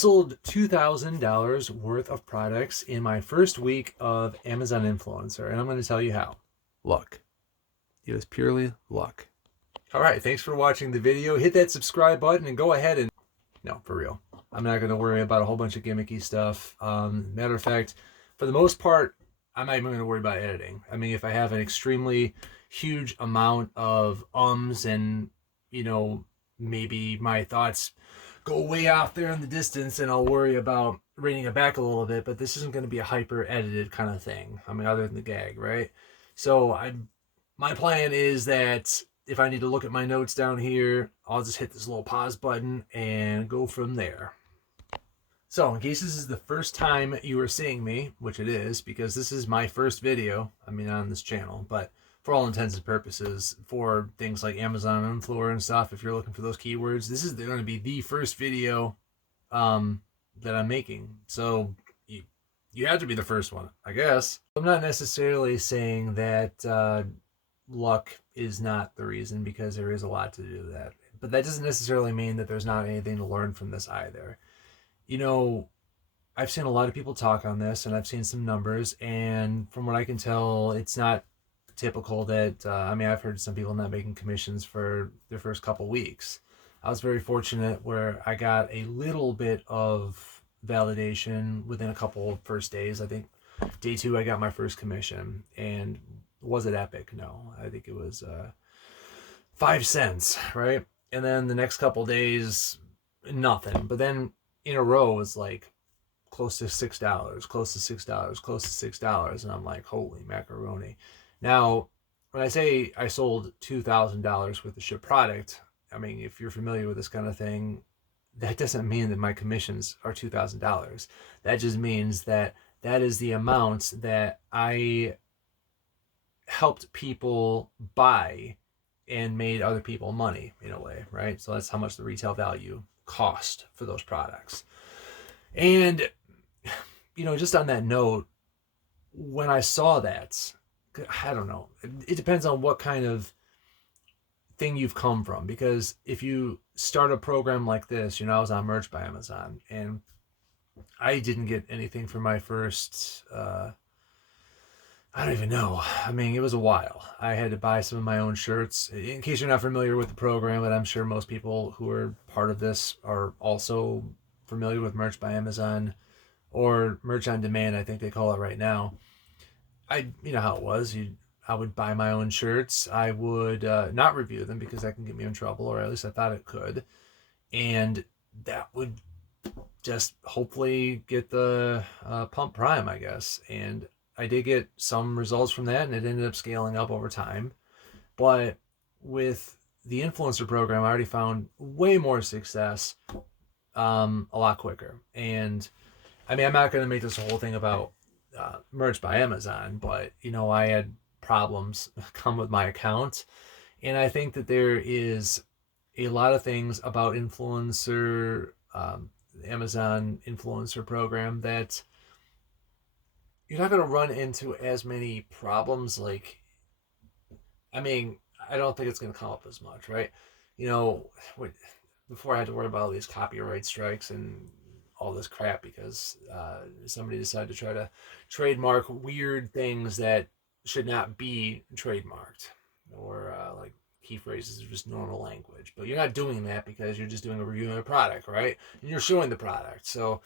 Sold $2,000 worth of products in my first week of Amazon Influencer, and I'm going to tell you how. Luck. It was purely luck. All right, thanks for watching the video. Hit that subscribe button and go ahead and... No, for real. I'm not going to worry about a whole bunch of gimmicky stuff. Matter of fact, for the most part, I'm not even going to worry about editing. I mean, if I have an extremely huge amount of ums and, maybe my thoughts go way off there in the distance, and I'll worry about reining it back a little bit, but this isn't going to be a hyper edited kind of thing. I mean, other than the gag, right? So my plan is that if I need to look at my notes down here, I'll just hit this little pause button and go from there. So in case this is the first time you are seeing me, which it is, because this is my first video, on this channel, but for all intents and purposes, for things like Amazon Influencer and stuff, if you're looking for those keywords, this is going to be the first video that I'm making. So you have to be the first one, I guess. I'm not necessarily saying that luck is not the reason, because there is a lot to do with that. But that doesn't necessarily mean that there's not anything to learn from this either. I've seen a lot of people talk on this, and I've seen some numbers, and from what I can tell, it's not typical that, I've heard some people not making commissions for their first couple weeks. I was very fortunate where I got a little bit of validation within a couple of first days. I think day 2, I got my first commission, and was it epic? No, I think it was 5 cents, right? And then the next couple days, nothing. But then in a row, it was like close to $6, close to $6, close to $6. And I'm like, holy macaroni. Now, when I say I sold $2,000 worth of ship product, if you're familiar with this kind of thing, that doesn't mean that my commissions are $2,000. That just means that that is the amount that I helped people buy and made other people money in a way, right? So that's how much the retail value cost for those products. And, just on that note, when I saw that, I don't know, it depends on what kind of thing you've come from, because if you start a program like this, I was on Merch by Amazon, and I didn't get anything for my first, I don't even know. It was a while. I had to buy some of my own shirts. In case you're not familiar with the program, and I'm sure most people who are part of this are also familiar with Merch by Amazon, or Merch on Demand, I think they call it right now. You know how it was. I would buy my own shirts. I would not review them, because that can get me in trouble, or at least I thought it could. And that would just hopefully get the pump prime, I guess. And I did get some results from that, and it ended up scaling up over time. But with the influencer program, I already found way more success a lot quicker. And I'm not going to make this a whole thing about Merch by Amazon, but I had problems come with my account, and I think that there is a lot of things about influencer, Amazon influencer program, that you're not going to run into as many problems. Like, I don't think it's going to come up as much, right? Before I had to worry about all these copyright strikes and all this crap, because somebody decided to try to trademark weird things that should not be trademarked, or like key phrases are just normal language. But you're not doing that, because you're just doing a review of a product, right? And you're showing the product, so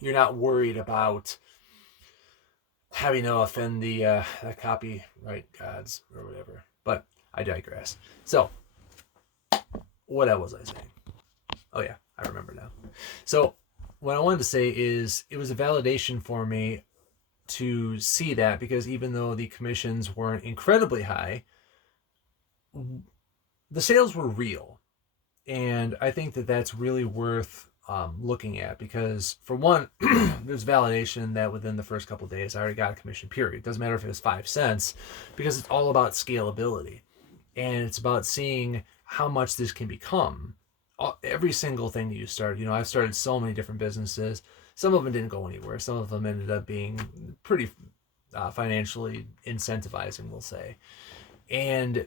you're not worried about having to offend the copyright gods or whatever. But I digress. So what else was I saying? Oh yeah, I remember now. So what I wanted to say is, it was a validation for me to see that, because even though the commissions weren't incredibly high, the sales were real. And I think that that's really worth looking at, because for one, there's validation that within the first couple of days I already got a commission, period. It doesn't matter if it was 5 cents, because it's all about scalability, and it's about seeing how much this can become. Every single thing that you start, I've started so many different businesses. Some of them didn't go anywhere. Some of them ended up being pretty financially incentivizing, we'll say. And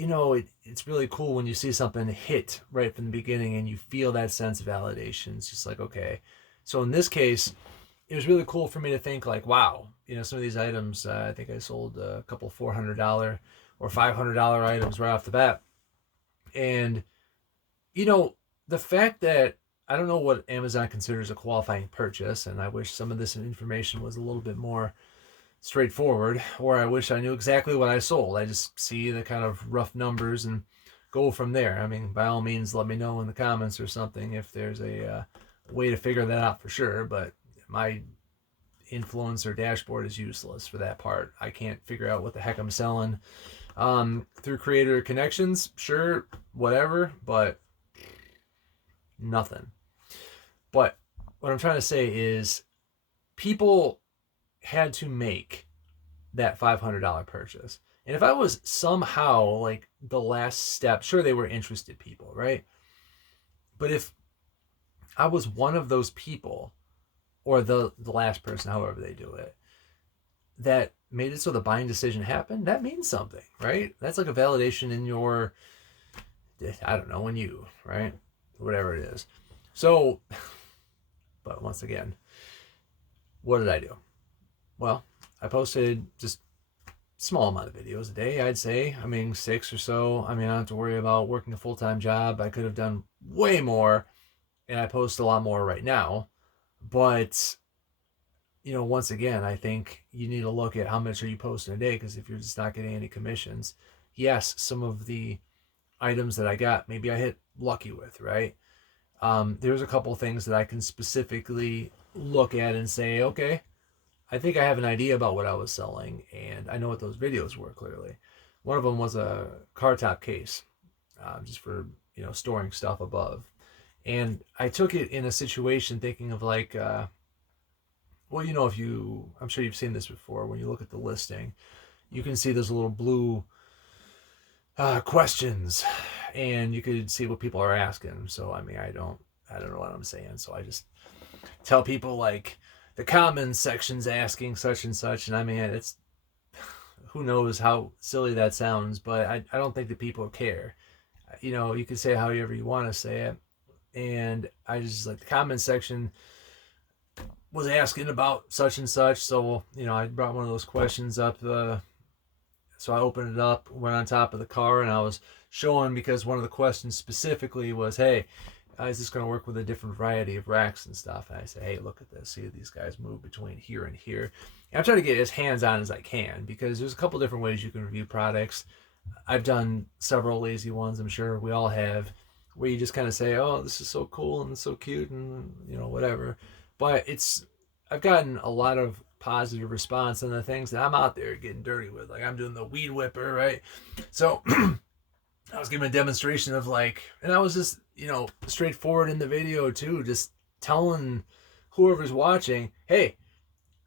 it's really cool when you see something hit right from the beginning and you feel that sense of validation. It's just like, okay. So in this case, it was really cool for me to think like, wow, some of these items, I think I sold a couple $400 or $500 items right off the bat. And, you know, the fact that I don't know what Amazon considers a qualifying purchase, and I wish some of this information was a little bit more straightforward, or I wish I knew exactly what I sold. I just see the kind of rough numbers and go from there. I mean, by all means, let me know in the comments or something if there's a way to figure that out for sure, but my influencer dashboard is useless for that part. I can't figure out what the heck I'm selling. Through creator connections, sure, whatever, but nothing. But what I'm trying to say is people had to make that $500 purchase. And if I was somehow like the last step, sure, they were interested people, right? But if I was one of those people, or the last person, however they do it, that made it so the buying decision happened, that means something, right? That's like a validation in your, I don't know, in you, right? Whatever it is. So, but once again, what did I do? Well, I posted just small amount of videos a day, I'd say. I mean, 6 or so. I mean, I don't have to worry about working a full-time job. I could have done way more, and I post a lot more right now. But, once again, I think you need to look at how much are you posting a day, because if you're just not getting any commissions, yes, some of the items that I got, maybe I hit lucky with, right? There's a couple things that I can specifically look at and say, okay, I think I have an idea about what I was selling, and I know what those videos were clearly. One of them was a car top case, just for, storing stuff above. And I took it in a situation thinking of like, well, I'm sure you've seen this before, when you look at the listing, you can see those little blue questions, and you could see what people are asking. So, I mean, I don't know what I'm saying. So I just tell people like the comments section's asking such and such. And I mean, it's, who knows how silly that sounds, but I don't think that people care. You can say however you want to say it. And I just like the comment section was asking about such and such. So, I brought one of those questions up. So I opened it up, went on top of the car, and I was showing, because one of the questions specifically was, hey, is this going to work with a different variety of racks and stuff? And I said, hey, look at this. See, these guys move between here and here. And I'm trying to get as hands-on as I can, because there's a couple different ways you can review products. I've done several lazy ones, I'm sure we all have, where you just kind of say, oh, this is so cool and so cute and, whatever. But I've gotten a lot of positive response on the things that I'm out there getting dirty with. Like I'm doing the weed whipper, right? So I was giving a demonstration of like, and I was just, straightforward in the video too, just telling whoever's watching, hey,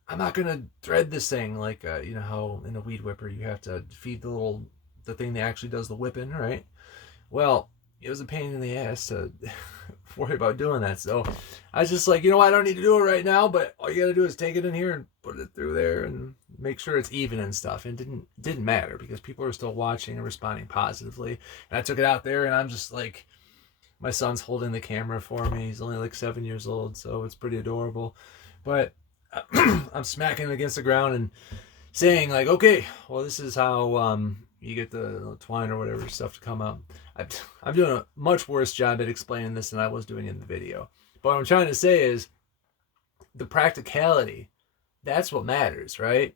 I'm not going to thread this thing. Like, how in a weed whipper, you have to feed the thing that actually does the whipping, right? Well, it was a pain in the ass to worry about doing that. So I was just like, I don't need to do it right now, but all you got to do is take it in here and put it through there and make sure it's even and stuff. And it didn't matter, because people are still watching and responding positively. And I took it out there, and I'm just like, my son's holding the camera for me. He's only like 7 years old, so it's pretty adorable. But I'm smacking it against the ground and saying like, okay, well, this is how you get the twine or whatever stuff to come up. I'm doing a much worse job at explaining this than I was doing in the video. But what I'm trying to say is the practicality. That's what matters, right?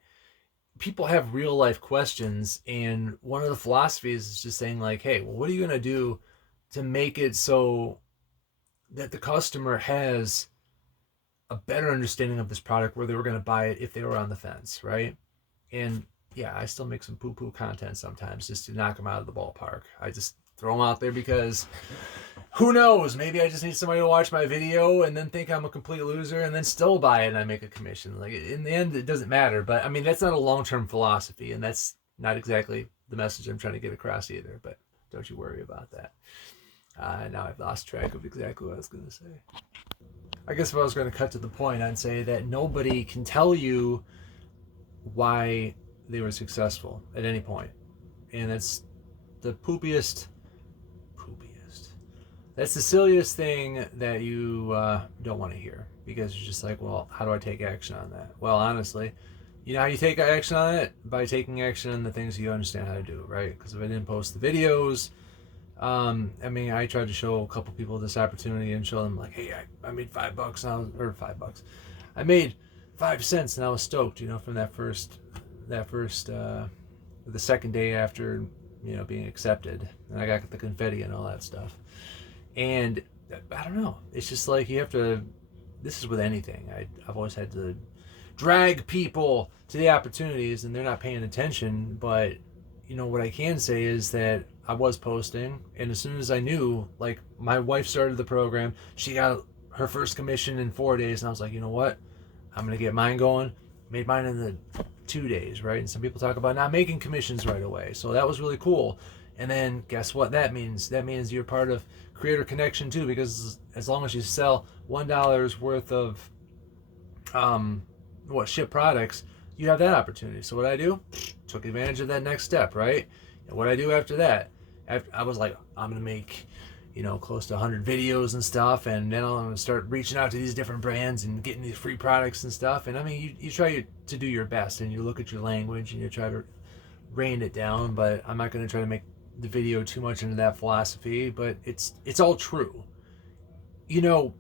People have real life questions, and one of the philosophies is just saying like, hey, well, what are you going to do to make it so that the customer has a better understanding of this product, where they were going to buy it if they were on the fence, right? And yeah, I still make some poo-poo content sometimes just to knock them out of the ballpark. I just throw them out there because who knows? Maybe I just need somebody to watch my video and then think I'm a complete loser and then still buy it and I make a commission. Like in the end, it doesn't matter. But I mean, that's not a long-term philosophy, and that's not exactly the message I'm trying to get across either. But don't you worry about that. Now I've lost track of exactly what I was going to say. I guess if I was going to cut to the point, I'd say that nobody can tell you why they were successful at any point. And that's the poopiest. That's the silliest thing that you don't want to hear, because you're just like, well, how do I take action on that? Well, honestly, you know how you take action on it? By taking action on the things you understand how to do, right? Because if I didn't post the videos, I mean, I tried to show a couple people this opportunity and show them like, hey, I made $5 and I was, or $5. I made 5 cents and I was stoked, you know, from the second day after, you know, being accepted, and I got the confetti and all that stuff. And I don't know, it's just like you have to, this is with anything, I've always had to drag people to the opportunities and they're not paying attention. But you know what I can say is that I was posting, and as soon as I knew, like, my wife started the program, she got her first commission in 4 days, and I was like, you know what, I'm gonna get mine going. Made mine in the 2 days, right? And some people talk about not making commissions right away, so that was really cool. And then guess what that means? That means you're part of Creator Connection too, because as long as you sell $1 worth of ship products, you have that opportunity. So what I do, took advantage of that next step, right? And what I do after that, I was like, I'm gonna make, you know, close to 100 videos and stuff, and then I'm gonna start reaching out to these different brands and getting these free products and stuff. And I mean, you try to do your best, and you look at your language and you try to rein it down. But I'm not gonna try to make the video too much into that philosophy. But it's all true. You know,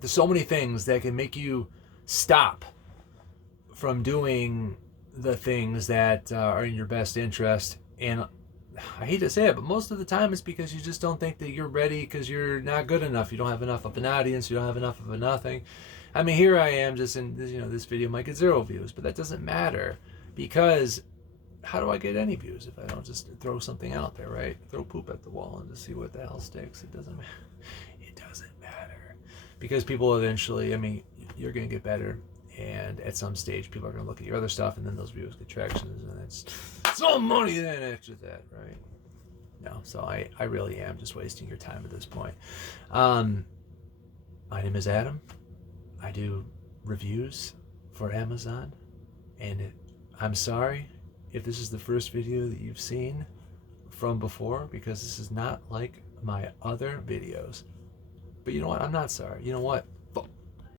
there's so many things that can make you stop from doing the things that are in your best interest. And I hate to say it, but most of the time it's because you just don't think that you're ready, because you're not good enough. You don't have enough of an audience. You don't have enough of a nothing. I mean, here I am just in, you know, this video might get 0 views, but that doesn't matter, because how do I get any views if I don't just throw something out there, right? Throw poop at the wall and just see what the hell sticks. It doesn't matter. It doesn't matter, because people eventually, I mean, you're going to get better. And at some stage, people are going to look at your other stuff, and then those views get tractions, and it's all money then after that, right? No, so I really am just wasting your time at this point. My name is Adam. I do reviews for Amazon, and I'm sorry if this is the first video that you've seen from before, because this is not like my other videos. But you know what? I'm not sorry. You know what?